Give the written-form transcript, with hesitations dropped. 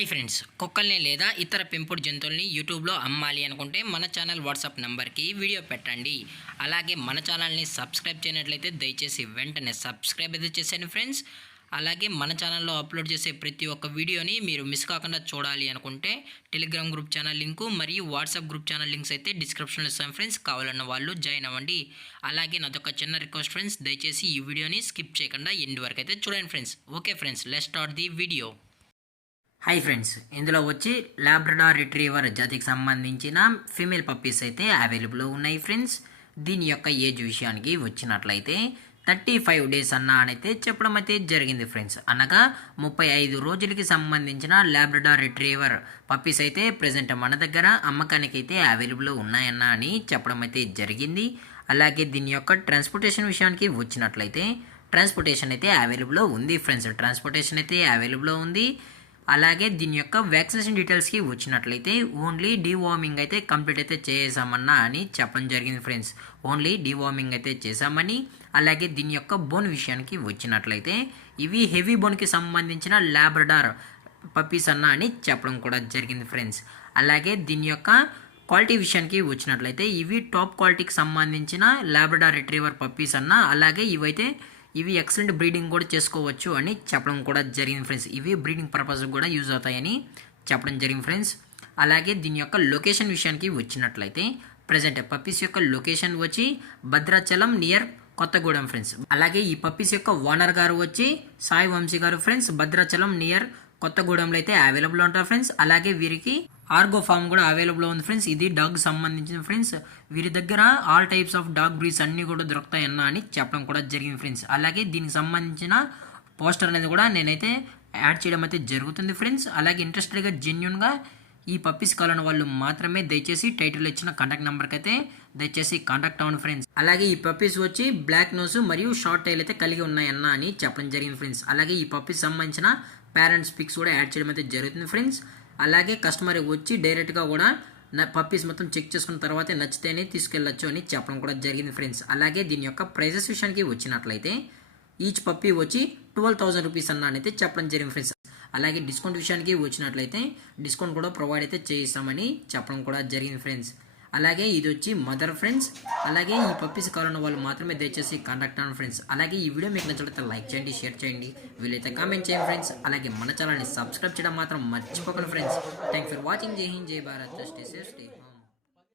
Hi friends, కుక్కల్ని లేదా ఇతర పెంపుడు జంతువుల్ని యూట్యూబ్లో అమ్మాలి అనుకుంటే మన ఛానల్ వాట్సాప్ నెంబర్కి వీడియో పెట్టండి. అలాగే మన ఛానల్ని సబ్స్క్రైబ్ చేయనట్లయితే దయచేసి వెంటనే సబ్స్క్రైబ్ అయితే చేసేయండి ఫ్రెండ్స్. అలాగే మన ఛానల్లో అప్లోడ్ చేసే ప్రతి ఒక్క వీడియోని మీరు మిస్ కాకుండా చూడాలి అనుకుంటే టెలిగ్రామ్ గ్రూప్ ఛానల్ లింకు మరియు వాట్సాప్ గ్రూప్ ఛానల్ లింక్స్ అయితే డిస్క్రిప్షన్లో ఇస్తాను ఫ్రెండ్స్. కావాలన్న వాళ్ళు జాయిన్ అవ్వండి. అలాగే నాదొక చిన్న రిక్వెస్ట్ ఫ్రెండ్స్, దయచేసి ఈ వీడియోని స్కిప్ చేయకుండా ఎండ్ వరకు అయితే చూడండి friends. Okay friends, let's start the video. Hi friends, ఇందులో వచ్చి లాబ్రడార్ రిట్రీవర్ జాతికి సంబంధించిన ఫీమేల్ పప్పీస్ అయితే అవైలబుల్లో ఉన్నాయి ఫ్రెండ్స్. దీని యొక్క ఏజ్ విషయానికి వచ్చినట్లయితే 35 డేస్ అనైతే చెప్పడం అయితే జరిగింది ఫ్రెండ్స్. అనగా 35 రోజులకి సంబంధించిన లాబ్రడార్ రిట్రీవర్ పప్పీస్ అయితే ప్రజెంట్ మన దగ్గర అమ్మకానికి అయితే అవైలబుల్లో ఉన్నాయన్న అని చెప్పడం అయితే జరిగింది. అలాగే దీని యొక్క ట్రాన్స్పోర్టేషన్ విషయానికి వచ్చినట్లయితే ట్రాన్స్పోర్టేషన్ అయితే అవైలబుల్లో ఉంది ఫ్రెండ్స్. ట్రాన్స్పోర్టేషన్ అయితే అవైలబుల్లో ఉంది. అలాగే దీని యొక్క వ్యాక్సినేషన్ డీటెయిల్స్కి వచ్చినట్లయితే ఓన్లీ డీవార్మింగ్ అయితే కంప్లీట్ అయితే చేసామన్నా అని చెప్పడం జరిగింది ఫ్రెండ్స్. ఓన్లీ డీవార్మింగ్ అయితే చేసామని. అలాగే దీని యొక్క బోన్ విషయానికి వచ్చినట్లయితే ఇవి హెవీ బోన్కి సంబంధించిన లాబ్రడార్ పప్పీస్ అని చెప్పడం కూడా జరిగింది ఫ్రెండ్స్. అలాగే దీని యొక్క క్వాలిటీ విషయానికి వచ్చినట్లయితే ఇవి టాప్ క్వాలిటీకి సంబంధించిన లాబ్రడార్ రిట్రీవర్ పప్పీస్ అలాగే ఇవి ఎక్సలెంట్ బ్రీడింగ్ కూడా చేసుకోవచ్చు అని చెప్పడం కూడా జరిగింది ఫ్రెండ్స్. ఇవి బ్రీడింగ్ పర్పస్ కూడా యూజ్ అవుతాయని చెప్పడం జరిగింది ఫ్రెండ్స్. అలాగే దీని యొక్క లొకేషన్ విషయానికి వచ్చినట్లయితే ప్రజెంట్ పప్పీస్ యొక్క లొకేషన్ వచ్చి భద్రాచలం నియర్ కొత్తగూడెం ఫ్రెండ్స్. అలాగే ఈ పప్పీస్ యొక్క ఓనర్ గారు వచ్చి సాయి వంశీ గారు ఫ్రెండ్స్. భద్రాచలం నియర్ కొత్తగూడెంలో అయితే అవైలబుల్ ఉంటారు ఫ్రెండ్స్. అలాగే వీరికి ఆర్గో ఫామ్ కూడా అవైలబుల్ ఉంది ఫ్రెండ్స్. ఇది డాగ్ సంబంధించిన ఫ్రెండ్స్. వీరి దగ్గర all types of dog breeds అన్నీ కూడా దొరుకుతాయన్న అని చెప్పడం కూడా జరిగింది ఫ్రెండ్స్. అలాగే దీనికి సంబంధించిన పోస్టర్ అనేది కూడా నేనైతే యాడ్ చేయడం అయితే జరుగుతుంది ఫ్రెండ్స్. అలాగే ఇంట్రెస్టెడ్గా జెన్యున్గా ఈ పప్పీస్ కావాలన్న వాళ్ళు మాత్రమే దయచేసి టైటిల్ ఇచ్చిన కాంటాక్ట్ నెంబర్కి అయితే దయచేసి కాంటాక్ట్ అవ్వండి ఫ్రెండ్స్. అలాగే ఈ పప్పీస్ వచ్చి బ్లాక్ నోస్ మరియు షార్ట్ టైల్ అయితే కలిగి ఉన్నాయన్న అని చెప్పడం జరిగింది ఫ్రెండ్స్. అలాగే ఈ పప్పీస్ సంబంధించిన పేరెంట్స్ పిక్స్ కూడా యాడ్ చేయడం అయితే జరుగుతుంది ఫ్రెండ్స్. అలాగే కస్టమర్ వచ్చి డైరెక్ట్గా కూడా పప్పీస్ మొత్తం చెక్ చేసుకున్న తర్వాతే నచ్చితేనే తీసుకెళ్ళచ్చు అని చెప్పడం కూడా జరిగింది ఫ్రెండ్స్. అలాగే దీని యొక్క ప్రైజెస్ విషయానికి వచ్చినట్లయితే ఈచ్ పప్పీ వచ్చి 12,000 రూపీస్ అయితే చెప్పడం జరిగింది ఫ్రెండ్స్. అలాగే డిస్కౌంట్ విషయానికి వచ్చినట్లయితే డిస్కౌంట్ కూడా ప్రొవైడ్ అయితే చేయిస్తామని చెప్పడం కూడా జరిగింది ఫ్రెండ్స్. అలాగే ఇది వచ్చి మదర్ ఫ్రెండ్స్. అలాగే ఈ పప్పీస్ కావాలన్న వాళ్ళు మాత్రమే దయచేసి కాంటాక్ట్ అవ్వండి ఫ్రెండ్స్. అలాగే ఈ వీడియో మీకు నచ్చినట్లయితే లైక్ చేయండి, షేర్ చేయండి, వీలైతే కామెంట్ చేయండి ఫ్రెండ్స్. అలాగే మన ఛానల్ని సబ్స్క్రైబ్ చేయడం మాత్రం మర్చిపోకండి ఫ్రెండ్స్. Thank for watching. జై హింద్, జై Bharat, stay safe, stay home.